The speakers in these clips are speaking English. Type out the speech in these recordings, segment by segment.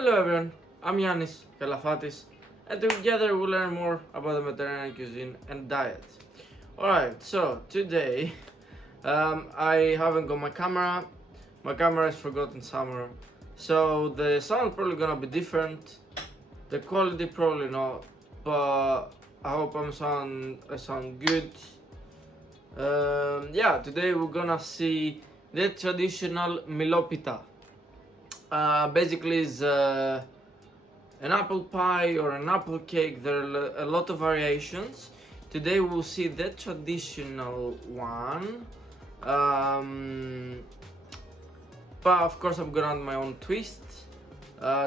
Hello everyone, I'm Yanis Kalafatis, and together we'll learn more about the Mediterranean cuisine and diet. Alright, so today I haven't got my camera. My camera is forgotten somewhere, so the sound probably gonna be different. The quality probably not, but I hope I sound good. Yeah, today we're gonna see the traditional Milopita. Basically, is an apple pie or an apple cake. There are a lot of variations. Today we'll see the traditional one, but of course I'm gonna add my own twist,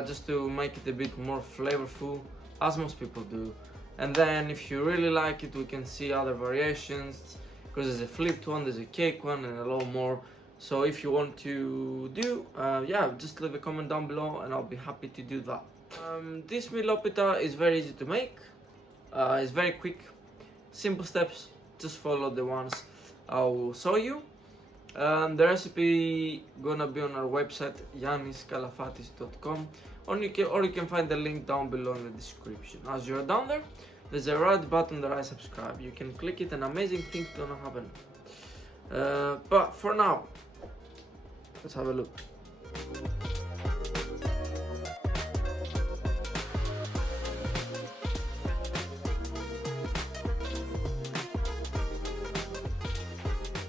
just to make it a bit more flavorful, as most people do. And then if you really like it, we can see other variations, because there's a flipped one, there's a cake one, and a lot more. So if you want to do, yeah, just leave a comment down below and I'll be happy to do that. This Milopita is very easy to make. It's very quick, simple steps, just follow the ones I'll show you. The recipe gonna be on our website yanniskalafatis.com, or you can find the link down below in the description. As you're down there, there's a red button that I subscribe. You can click it and amazing things gonna happen. But for now, let's have a look.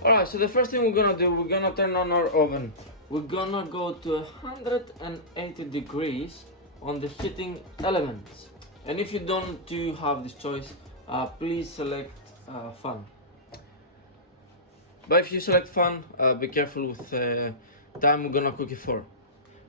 Alright, so the first thing we're gonna do, we're gonna turn on our oven. We're gonna go to 180 degrees on the heating elements. And if you don't have this choice, please select fan. But if you select fan, be careful with the time we're gonna cook it for.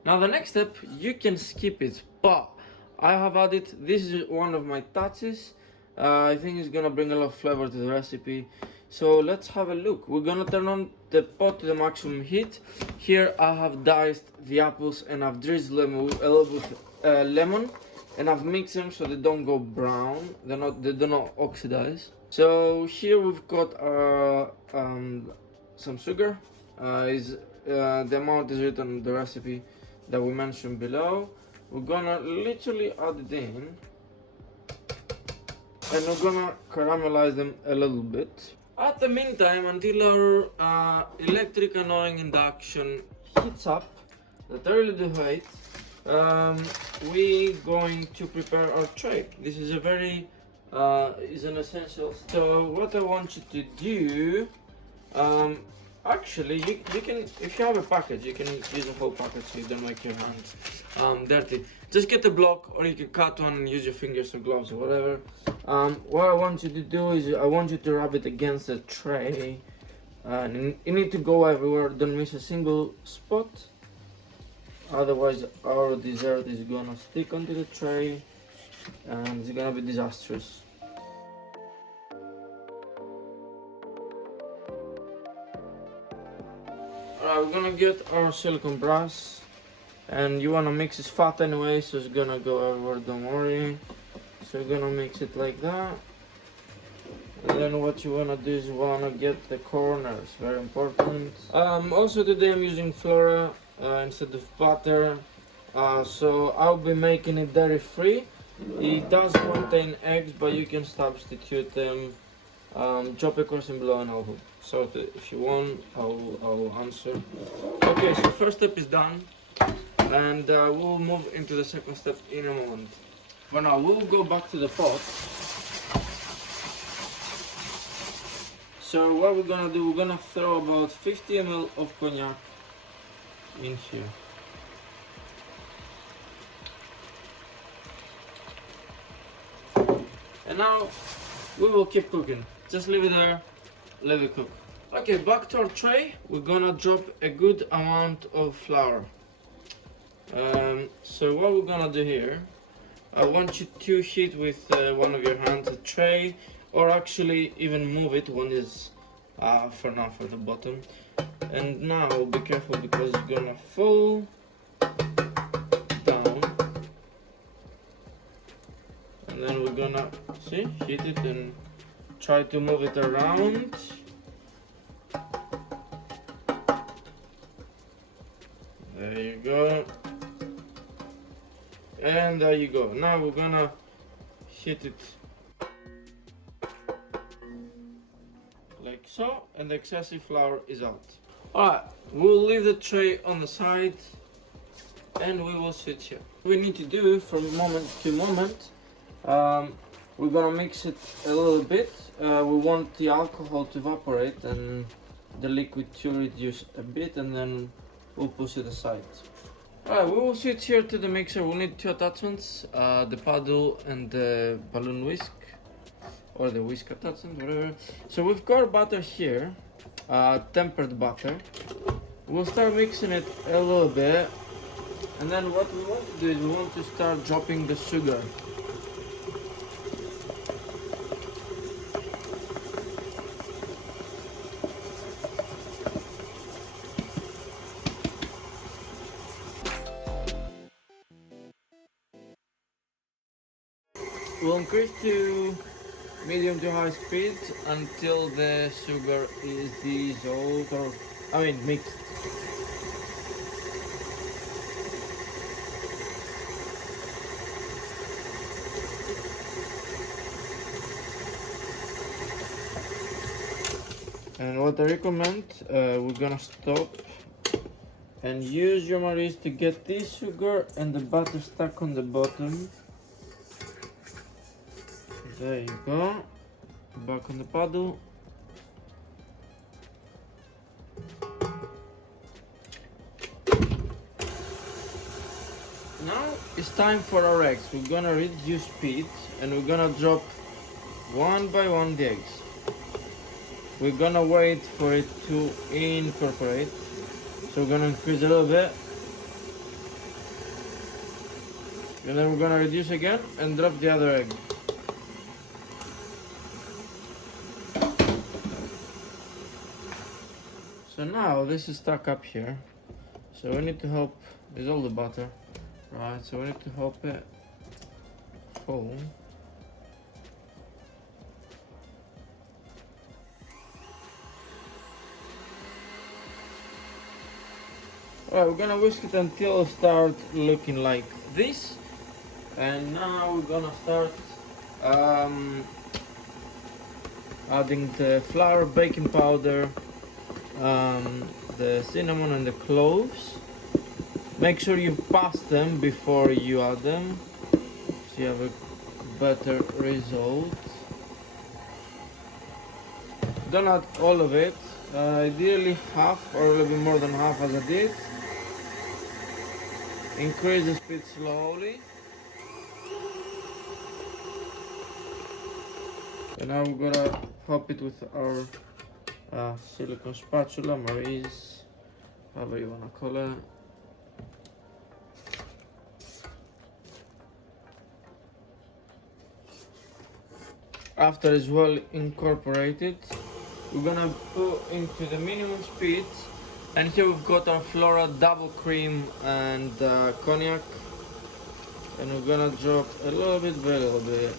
Now the next step, you can skip it, but I have added, this is one of my touches. I think it's gonna bring a lot of flavor to the recipe. So let's have a look. We're gonna turn on the pot to the maximum heat. Here I have diced the apples and I've drizzled them a little with lemon, and I've mixed them so they don't go brown. They do not oxidize. So here we've got some sugar. The amount is written in the recipe that we mentioned below. We're gonna literally add it in, and we're gonna caramelize them a little bit. At the meantime, until our electric annoying induction heats up, that I really do hate, we're going to prepare our tray. This is is an essential. So what I want you to do, actually, you can, if you have a package, you can use a whole package so you don't make your hands dirty. Just get a block, or you can cut one and use your fingers or gloves or whatever. What I want you to do is I want you to rub it against the tray, and you need to go everywhere. Don't miss a single spot, otherwise our dessert is gonna stick onto the tray and it's gonna be disastrous. Alright, we're gonna get our silicone brush, and you wanna mix it fat anyway, so it's gonna go everywhere, don't worry. So you're gonna mix it like that, and then what you wanna do is you wanna get the corners, very important. Also today I'm using Flora instead of butter, so I'll be making it dairy free. It does contain eggs, but you can substitute them. Drop a question below and I'll sort it. If you want, I'll answer. Okay, so first step is done, and we'll move into the second step in a moment. For now, we'll go back to the pot. So what we're gonna do, we're gonna throw about 50 ml of cognac in here. And now we will keep cooking. Just leave it there, let it cook. Okay, back to our tray. We're gonna drop a good amount of flour. So what we're gonna do here, I want you to heat with one of your hands a tray, or actually even move it. One is for now for the bottom. And now be careful because it's gonna fall down. And then we're gonna heat it and try to move it around. There you go. And there you go. Now we're gonna heat it like so, and the excessive flour is out. Alright, we'll leave the tray on the side and we will switch here. What we need to do from moment to moment, we're gonna mix it a little bit. We want the alcohol to evaporate and the liquid to reduce a bit, and then we'll push it aside. Alright, we will switch here to the mixer. We'll need two attachments, the paddle and the balloon whisk, or the whisk attachment, whatever. So we've got butter here, tempered butter. We'll start mixing it a little bit, and then what we want to do is we want to start dropping the sugar. We'll increase to medium to high speed until the sugar is dissolved, or mixed. And what I recommend, we're gonna stop and use your maris to get this sugar and the butter stuck on the bottom. There you go. Back on the paddle. Now it's time for our eggs. We're gonna reduce speed and we're gonna drop one by one the eggs. We're gonna wait for it to incorporate. So we're gonna increase a little bit. And then we're gonna reduce again and drop the other egg. So now this is stuck up here. So we need to help dissolve the butter. Right, so we need to help it fall. Alright, we're gonna whisk it until it starts looking like this. And now we're gonna start adding the flour, baking powder, the cinnamon and the cloves. Make sure you pass them before you add them, so you have a better result. Don't add all of it, ideally half or a little bit more than half as I did. Increase the speed slowly. And now we're gonna help it with our silicone spatula, maris, however you wanna call it. After it's well incorporated, we're gonna put into the minimum speed, and here we've got our Flora double cream and cognac, and we're gonna drop a little bit by a little bit.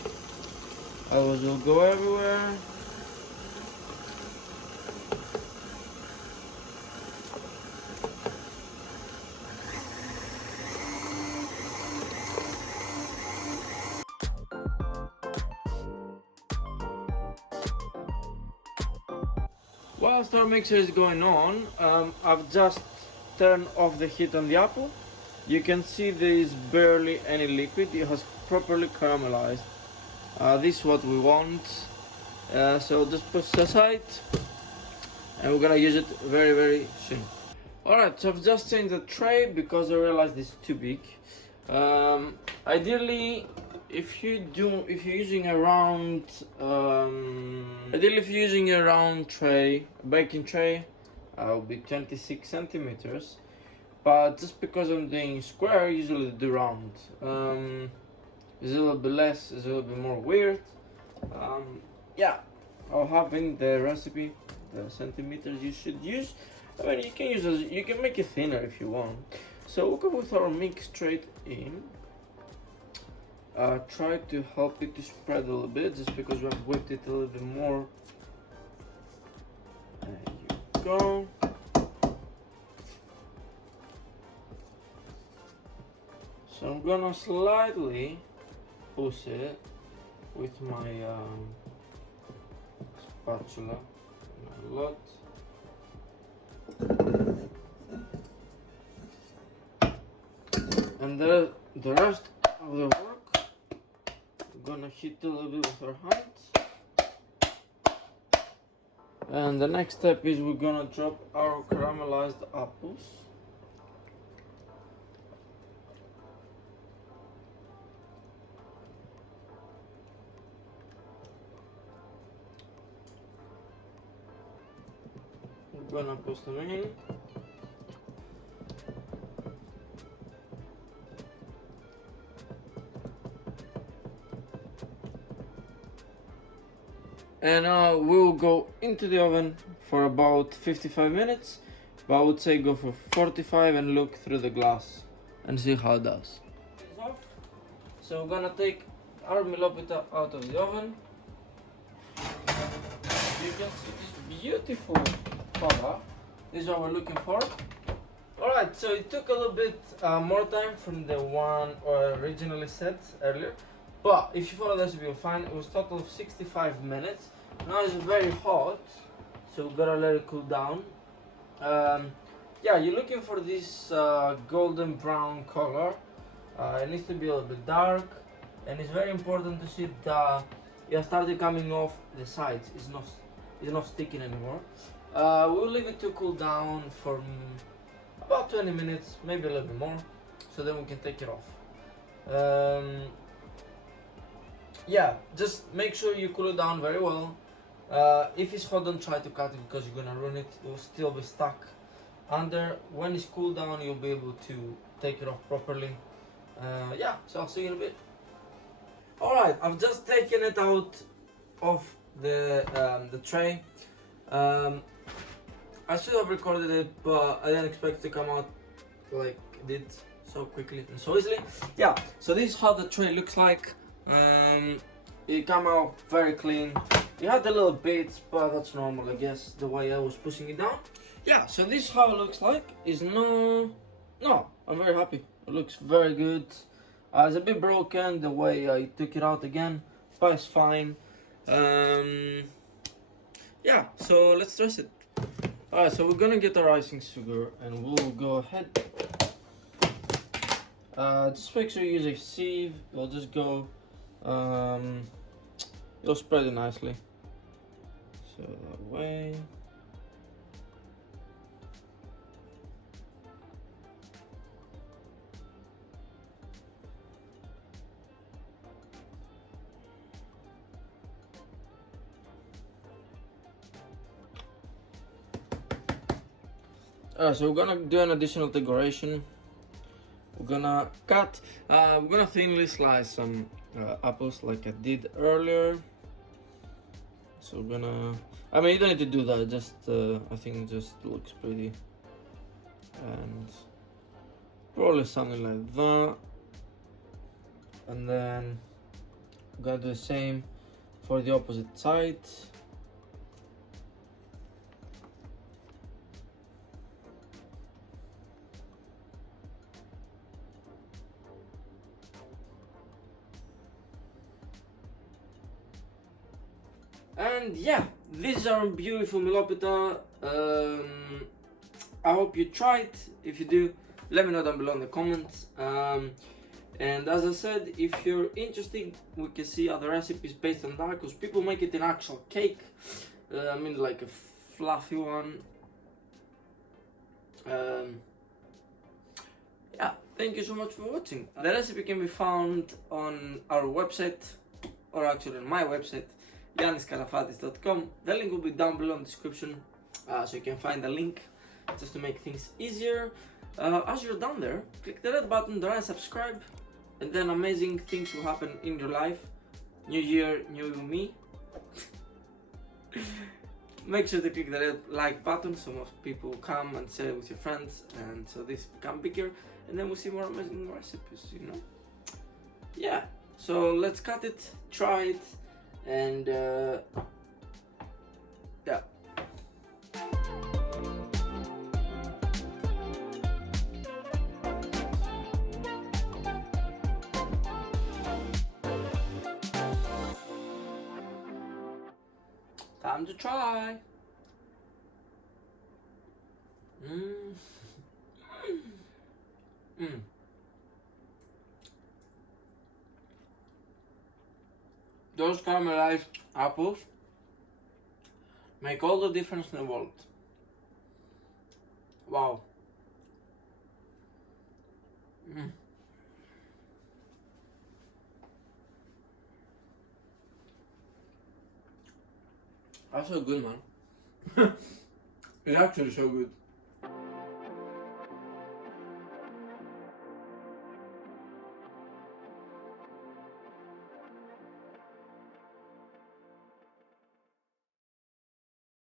Otherwise it will go everywhere. Whilst our mixer is going on, I've just turned off the heat on the apple. You can see there is barely any liquid. It has properly caramelized. This is what we want. So just push it aside, and we're gonna use it very, very soon. Alright, so I've just changed the tray because I realized it's too big. Ideally, if you're using a round tray, a baking tray, will be 26 centimeters. But just because I'm doing square, usually do round. It's a little bit less, it's a little bit more weird. Yeah, I'll have in the recipe the centimeters you should use. I mean, you can make it thinner if you want. So we'll go with our mix straight in. Try to help it to spread a little bit, just because we have whipped it a little bit more. There you go. So I'm gonna slightly push it with my spatula, not a lot. And the rest of the work, we're gonna hit a little bit with our hands. And the next step is we're gonna drop our caramelized apples. We're gonna push them in. And we will go into the oven for about 55 minutes, but I would say go for 45 and look through the glass and see how it does. It's off. So we're gonna take our Milopita out of the oven. You can see this beautiful color. This is what we're looking for. Alright, so it took a little bit more time from the one originally set earlier. But if you follow the recipe, you'll find it was total of 65 minutes. Now it's very hot, so we gotta let it cool down. Yeah, you're looking for this golden brown color. It needs to be a little bit dark, and it's very important to see that it has started coming off the sides. It's not sticking anymore. We'll leave it to cool down for about 20 minutes, maybe a little bit more, so then we can take it off. Yeah, just make sure you cool it down very well. If it's hot, don't try to cut it because you're gonna ruin it. It will still be stuck under. When it's cooled down, you'll be able to take it off properly. Yeah, so I'll see you in a bit. Alright, I've just taken it out of the tray. I should have recorded it, but I didn't expect it to come out like it did so quickly and so easily. Yeah, so this is how the tray looks like. It came out very clean. It had a little bits, but that's normal, I guess, the way I was pushing it down. Yeah, so this is how it looks like. I'm very happy. It looks very good. It's a bit broken the way I took it out again, but it's fine. Yeah, so let's dress it. Alright, so we're gonna get our icing sugar and we'll go ahead. Just make sure you use a sieve. We'll just go, you'll spread it nicely. So that way. So we're gonna do an additional decoration. We're gonna cut, we're gonna thinly slice some apples like I did earlier. So we're gonna, I mean, you don't need to do that, just, I think it just looks pretty. And probably something like that. And then we're gonna do the same for the opposite side. And yeah, this is our beautiful Milopita. I hope you try it. If you do, let me know down below in the comments. And as I said, if you're interested, we can see other recipes based on that, because people make it in actual cake. I mean, like a fluffy one. Yeah, thank you so much for watching. The recipe can be found on our website, or actually on my website, yanniskalafadis.com. The link will be down below in the description, so you can find the link just to make things easier. As you're down there, click the red button there and subscribe, and then amazing things will happen in your life. New year, new me. Make sure to click the red like button so most people come and share it with your friends, and so this become bigger, and then we'll see more amazing recipes, you know. Yeah, so let's cut it, try it, and yeah. Time to try. Mm. Mm. Those caramelized apples make all the difference in the world. Wow. Mm. That's so good, man. It's actually so good.